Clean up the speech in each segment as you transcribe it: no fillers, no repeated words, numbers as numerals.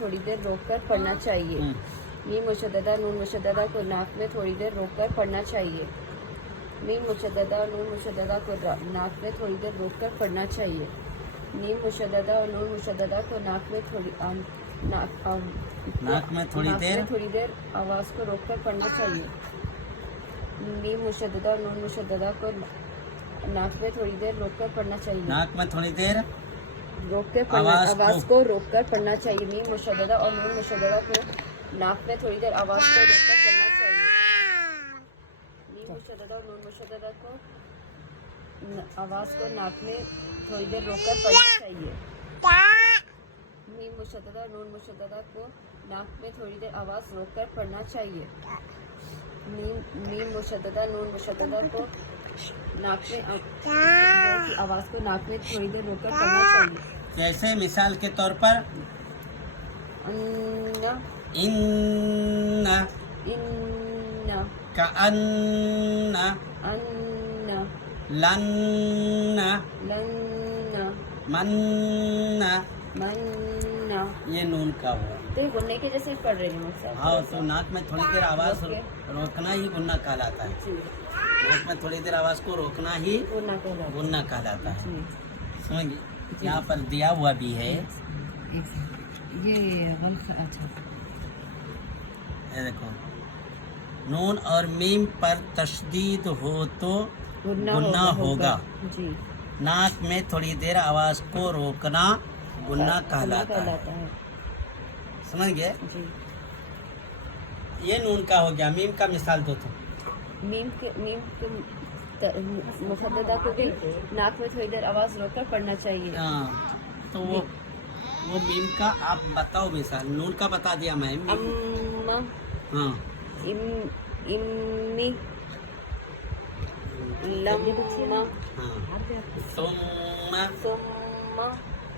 थोड़ी देर रोककर पढ़ना चाहिए। मीम मुशद्ददा नून मुशद्ददा को नाक में थोड़ी देर रोककर पढ़ना चाहिए। मीम मुशद्ददा और नून मुशद्ददा को नाक में थोड़ी देर रोककर पढ़ना चाहिए। मीम मुशद्ददा और नून मुशद्ददा को नाक में थोड़ी देर आवाज़ को रोककर पढ़ना चाहिए। मीम मुशद्ददा और नून मुशद्ददा को नाक में थोड़ी देर रोककर पढ़ना चाहिए। नाक में थोड़ी देर रोककर पढ़ना आवाज़ को रोककर पढ़ना चाहिए। मीम मुशद्ददा और नून मुशद्ददा को नाक में थोड़ी देर आवाज़ को रोककर पढ़ना चाहिए। मीम मुशद्ददा और नून मुशद्ददा को आवाज़ को नाक में थोड़ी देर रोककर पढ़ना चाहिए। मीम मुशद्ददा और नून मुशद्ददा को नाक में थोड़ी देर आवाज़ रोककर पढ़ना चाहिए। मीम मुशद्ददा नून मुशद्ददा को नाक में आवाज़ को नाक में थोड़ी देर रोककर पढ़ना चाहिए। जैसे मिसाल के तौर पर अन्ना इन्ना इन्ना कअन्ना अन्ना लन्ना लन्ना मन्ना मन्ना। ये नून का हुआ। तो ये गुन्ने के जैसे पढ़ रही हूँ सर। हाँ, तो नाक में थोड़ी देर आवाज़ ओके। रोकना ही गुन्ना कहलाता है। जी नाक में थोड़ी देर आवाज़ को रोकना ही गुन्ना कहलाता है। गुन्ना कहलाता है। जी समझिए, यहाँ पर दिया हुआ भी है। ये अच्छा ये देखो, नून और मीम पर तशदीद हो तो गुन्ना होगा। जी नाक में थोड़ी देर आवाज़ को रोकना गुन्ना कहलाता है। समझ गए? जी ये नून का हो गया। मीम का मिसाल दो तो। मीम के मुशद्ददा को भी नाक में थोड़ी देर आवाज़ रोककर पढ़ना चाहिए। हाँ, तो वो मीम का आप बताओ मिसाल। नून का बता दिया मैं। मीम अम्मा हाँ, इम्मी लम्मा हाँ, सुम्मा सुम्मा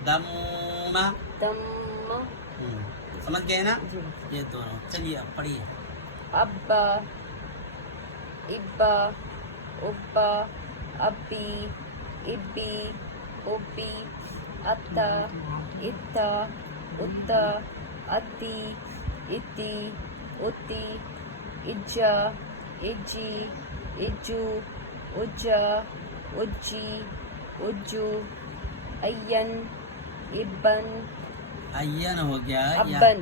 दम्मा। दम्मा। समझ गए ना? जी ये दोनों। चलिए अब पढ़िए। अब्बा इब्बा उब्बा अब्बी इब्बी उब्बी अत्ता इत्ता उत्ता अत्ती इत्ती उत्ती इज्जा इज्जी इज्जू उज्जा उज्जी उज्जू अय्यन इब्बन अय्यन हो गया। अब्बन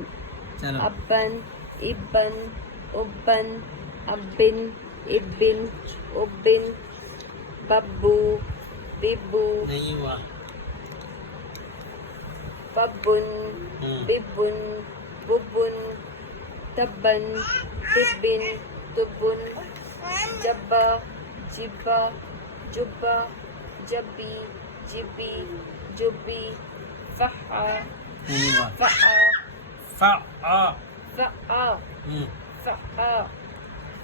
चलो, अब्बन इब्बन उब्बन अब्बिन इब्बिन उब्बिन बब्बू बिब्बू नहीं हुआ। बब्बुन बिब्बुन बुब्बुन तब्बन तिब्बिन तुब्बुन जब्बा जिब्बा जुब्बा जब्बी जिब्बी जुब्बी फ़आ नहीं हुआ। फ़आ फ़ा फ़आ फ़आ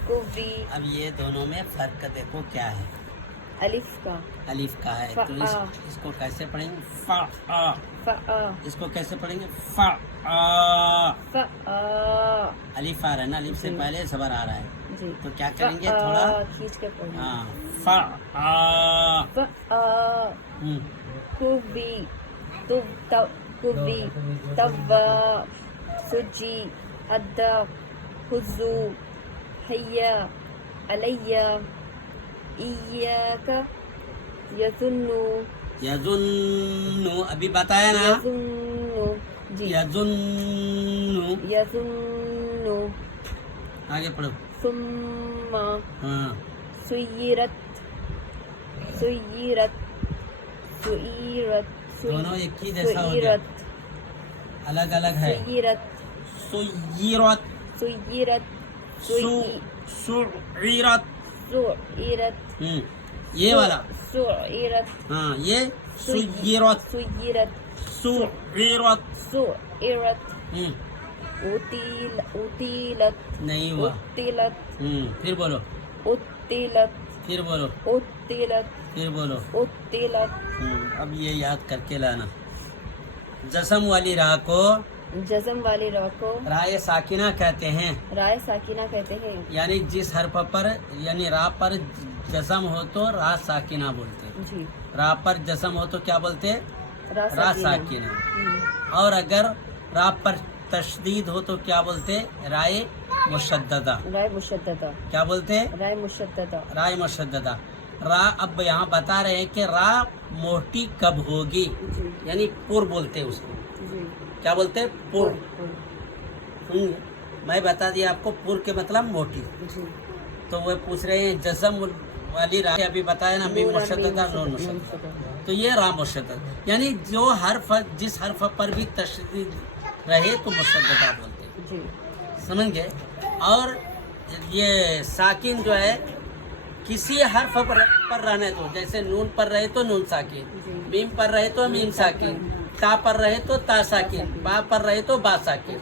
कुव्वी। अब ये दोनों में फर्क देखो क्या है। अलिफ का अलिफ का है तो इसको कैसे पढ़ेंगे? फ़ा। फ़आ इसको कैसे पढ़ेंगे? फ़ा। फ़आ। अलिफ आ रहा है ना? अलिफ से पहले ज़बर आ रहा है जी तो क्या करेंगे? थोड़ा खींच के पढ़ेंगे। हाँ, फ़ा। फ़आ कुव्वी कुव्वी तव्वा सुजी अद्दा हुज़ू हैया अलैया इय्याका यज़ुन्नु यज़ुन्नु अभी बताया ना? यज़ुन्नु जी यज़ुन्नु आगे पढ़ो। सुम्मा हाँ, सुय्यरत सुय्यरत सुय्यरत दोनों एक ही जैसा हो गया। अलग अलग है। सुय्यरत सुय्यरत सुय्यरत सुय्यरत। सुय्यरत ये वाला। सुय्यरत हाँ, ये सुय्यरत सुय्यरत सुय्यरत। सुय्यरत उतीलत नहीं हुआ। उतीलत फिर बोलो। उतीलत फिर बोलो। उतीलत फिर बोलो। उतीलत। अब ये याद करके लाना। जस्म वाली राह को जज़म वाली रा को राय साकिना कहते हैं। राय साकिना कहते हैं। यानी जिस हर्फ पर यानी रा पर जस्म हो तो रा साकिना बोलते हैं। जी रा पर जस्म हो तो क्या बोलते हैं? रा साकिना। हम्म, और अगर रा पर तशदीद हो तो क्या बोलते हैं? राय मुशद्ददा। राय मुशद्ददा, क्या बोलते हैं? राय मुशद्ददा। राय मुशद्ददा। रा, अब यहाँ बता रहे हैं कि रा मोटी कब होगी, जी यानी पुर बोलते हैं उसको। जी। क्या बोलते हैं? पुर। पुर। मैं बता दिया आपको पुर के मतलब मोटी। जी। तो वो पूछ रहे हैं जज़म वाली रा, अभी बताया ना, मीम मुशद्ददा नून मुशद्ददा। तो ये रा मुशद्दद, यानी जो हर्फ, जिस हर्फ पर भी तशदीद रहे तो मुशद्ददा बोलते हैं। जी समझ गए? और ये साकिन जो है किसी हर्फ पर रहने दो, जैसे नून पर रहे तो नून साकिन, जी। मीम पर रहे तो मीम साकिन, ता पर रहे तो ता साकिन, बा पर रहे तो बा साकिन।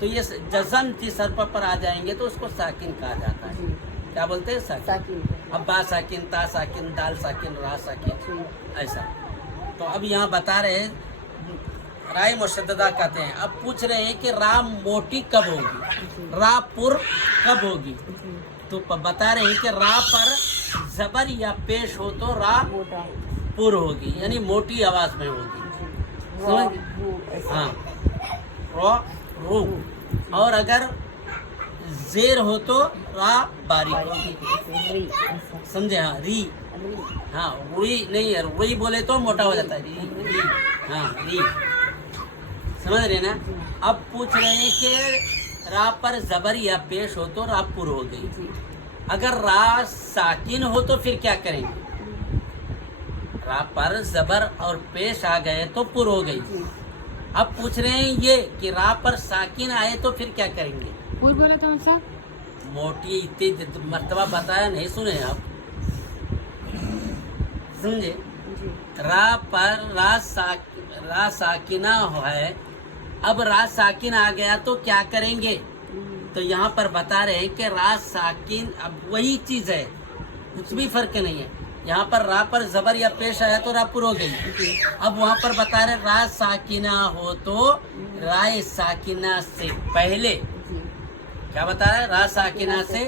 तो ये जज़म जिस हर्फ पर आ जाएंगे तो उसको साकिन कहा जाता है। जी। क्या बोलते हैं? साकिन। साकिन। अब बा साकिन, ता साकिन, दाल साकिन, रा साकिन, जी। ऐसा। तो अब यहाँ बता रहे हैं राय मुशद्ददा कहते हैं। अब पूछ रहे हैं कि रा मोटी कब होगी, रा पुर कब होगी। जी। तो बता रहे हैं कि रा पर जबर या पेश हो तो रा मोटा। पुर होगी, यानी मोटी आवाज में होगी। जी। समझ? रू, ऐसा। हाँ, रो रू। और अगर जेर हो तो रा बारीक होगी। री, ऐसा। समझे? हाँ, री। री। हाँ, रुई नहीं है, रुई बोले तो मोटा हो जाता है। री, री। हाँ, री। समझ रहे ना? अब पूछ रहे हैं कि रा पर जबर या पेश हो तो रा पुर हो गई। जी। अगर रा साकिन हो तो फिर क्या करेंगे? रा पर जबर और पेश आ गए तो पुर हो गई। जी। अब पूछ रहे हैं ये कि रा पर साकिन आए तो फिर क्या करेंगे? पुर बोला तो सर? मोटी इतनी मर्तबा बताया, नहीं सुने आप? समझे? जी। रा पर रा साकिना है। अब रा साकिन आ गया तो क्या करेंगे? तो यहाँ पर बता रहे हैं कि रा साकिन, अब वही चीज है, कुछ भी फर्क नहीं है। यहाँ पर रा पर जबर या पेश आया तो रा पुर हो गई। अब वहाँ पर बता रहे रा साकिना हो तो राय साकिना से पहले, जी। क्या बता रहे? रा साकिना से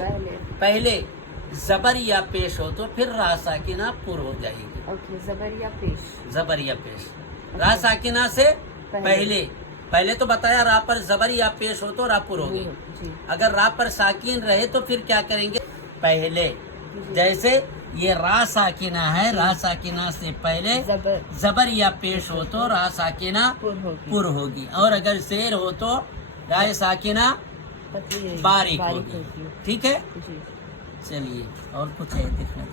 पहले जबर या पेश हो तो फिर रा साकिना पुर हो जाएगी। ओके, जबर या पेश। जबर या पेश। रा साकिना से पहले, पहले तो बताया रा पर जबर या पेश हो तो रा पुर हो गई। जी। अगर रा पर साकिन रहे तो फिर क्या करेंगे? पहले, जैसे ये रा साकिना है, रा साकिना से पहले जबर। जबर या पेश हो तो रा साकिना पुर होगी। और अगर शेर हो तो राय साकिना बारीक होगी। ठीक है? जी। चलिए, और कुछ है देखना?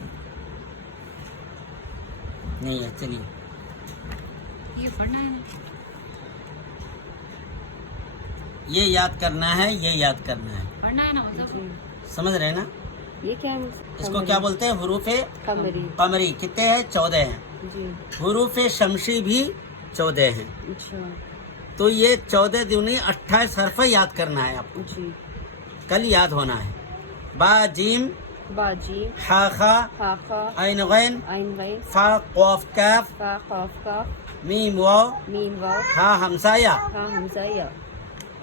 नहीं है, चलिए। ये पढ़ना है ना? ये याद करना है, ये याद करना है। पढ़ना है ना मतलब? समझ रहे ना? ये क्या है? इसको क्या बोलते हैं? हुरूफे कमरी। कमरी। कितने हैं? 14 हैं। जी। हुरूफे शमशी भी 14 हैं। अच्छा। तो ये 14 दूनी 28 हर्फ याद करना है आपको। जी। कल याद होना है। बा जीम, बाजी, हा खा, हाफा, ऐन गैन, आइन गैन, फा क़ाफ काफ, फा क़ाफ काफ, मीम वाव, मीम वाव, हा हमसाया, हा हमजा या।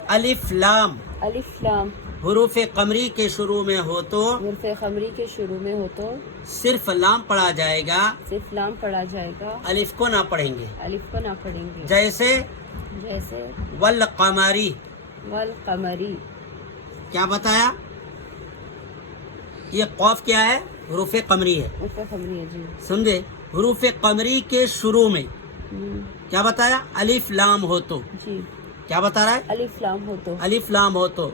अलिफ लाम। अलिफ लाम। हुरूफे कमरी के शुरू में हो तो हुरूफे कमरी के शुरू में हो तो सिर्फ लाम पढ़ा जाएगा, सिर्फ लाम पढ़ा जाएगा, अलिफ को ना पढ़ेंगे। अलिफ को ना पढ़ेंगे। जैसे जैसे वल कमरी। वल कमरी। क्या बताया? ये क़ाफ क्या है? हुरूफे कमरी है। हुरूफे कमरी है। जी। समझे? हुरूफे कमरी के शुरू में क्या बताया? अलिफ लाम हो तो। जी। क्या बता रहा है? अलिफ लाम हो तो। अलिफ लाम हो तो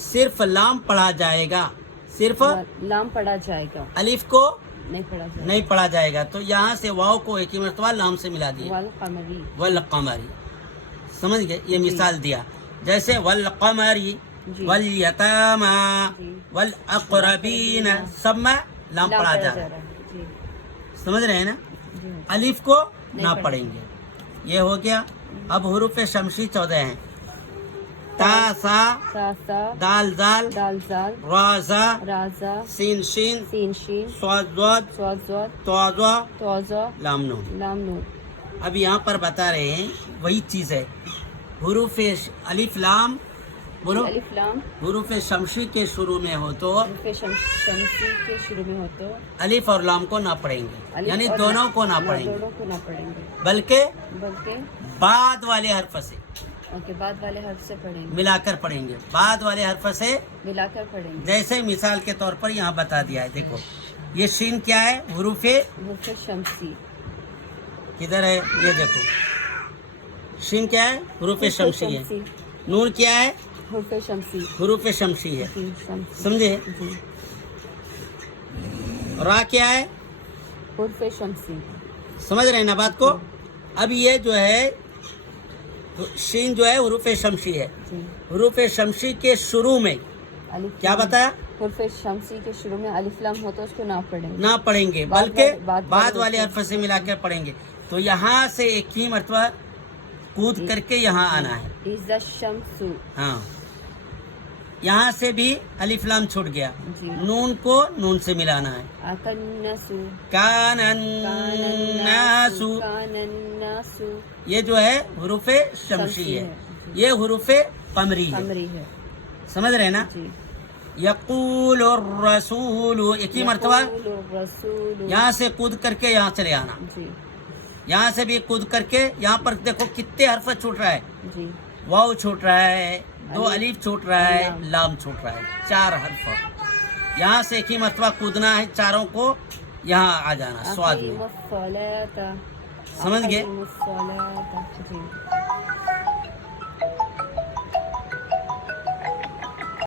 सिर्फ लाम पढ़ा जाएगा, सिर्फ लाम पढ़ा जाएगा, अलिफ को नहीं पढ़ा जाएगा। नहीं पढ़ा जाएगा। तो यहाँ से वाव को एक ही मरतबा लाम से मिला दिया। वल कमरी। वल कमरी। समझ गए? ये मिसाल दिया। जैसे वल कमरी, वल यतामा, वल अक़रबीन, सब में लाम पढ़ा जा रहा है। जी। समझ रहे हैं ना? अलिफ को ना पढ़ेंगे। ये हो गया। अब हुरूफे शमशी 14 हैं। ता सा, दाल जाल, राजा, सीन शीन, स्वाद त्वा लाम नून। अब यहाँ पर बता रहे हैं वही चीज है। हुरूफे अलिफ लाम, बोलो। अलिफ लाम। हुरूफे शमशी के शुरू में हो तो शमशी के शुरू में हो तो अलिफ और लाम को ना पढ़ेंगे, यानी दोनों को ना पढ़ेंगे, दोनों को ना पढ़ेंगे, बल्कि बल्कि बाद वाले हर्फ से, اوکے بعد والے حرف سے پڑھیں گے. ملا کر پڑھیں گے. بعد والے حرف سے ملا کر پڑھیں گے. جیسے مثال کے طور پر یہاں بتا دیا ہے. دیکھو یہ شین کیا ہے؟ حروف حروف شمسی. کدھر ہے؟ یہ دیکھو شین کیا ہے؟ حروف شمسی ہے. نون کیا ہے؟ حروف شمسی. حروف شمسی ہے. جی شمسی. سمجھے؟ جی را کیا ہے؟ حروف شمسی. سمجھ رہے ہیں نا بات کو؟ اب یہ جو ہے شین جو ہے حروف شمسی ہے. جی حروف شمسی کے شروع میں الف کیا بتایا؟ حروف شمسی کے شروع میں الف لام ہو تو اس کو نہ پڑھیں گے. نہ پڑھیں گے بلکہ بعد والے حرف سے ملا کر پڑھیں گے. تو یہاں سے ایک ہی مرتبہ کود کر کے یہاں آنا ہے. اذا الشمس. ہاں یہاں سے بھی الف لام چھوٹ گیا. جی نون کو نون سے ملانا ہے. الناس. کان الناس. کان الناس. یہ جو ہے حروف شمسی ہے. یہ حروف قمری ہے. قمری ہے. سمجھ رہے ہیں نا؟ جی یقول الرسول ایک ہی مرتبہ یقول الرسول. یہاں سے کود کر کے یہاں چلے آنا. جی یہاں سے بھی کود کر کے یہاں پر دیکھو کتنے حرف چھوٹ رہا ہے. جی واو چھوٹ رہا ہے, دو الف چھوٹ رہا ہے, لام چھوٹ رہا ہے, 4 حرف. یہاں سے ایک ہی مرتبہ کودنا ہے, چاروں کو یہاں آ جانا سواد میں. اقیموا الصلاۃ. سمجھ گئے؟ اقیموا الصلاۃ. جی